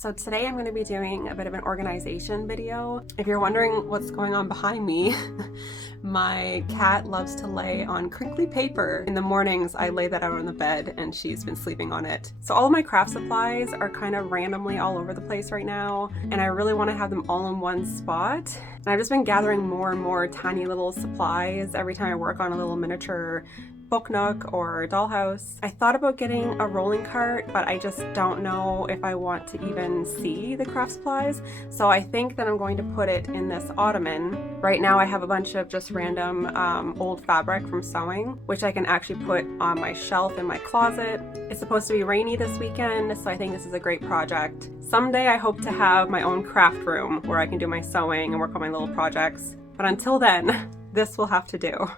So today I'm going to be doing a bit of an organization video. If you're wondering what's going on behind me, my cat loves to lay on crinkly paper. In the mornings, I lay that out on the bed and she's been sleeping on it. So all of my craft supplies are kind of randomly all over the place right now, and I really want to have them all in one spot. And I've just been gathering more and more tiny little supplies every time I work on a little miniature book nook or dollhouse. I thought about getting a rolling cart, but I just don't know if I want to even see the craft supplies. So I think that I'm going to put it in this ottoman. Right now I have a bunch of just random old fabric from sewing, which I can actually put on my shelf in my closet. It's supposed to be rainy this weekend, so I think this is a great project. Someday I hope to have my own craft room where I can do my sewing and work on my little projects. But until then, this will have to do.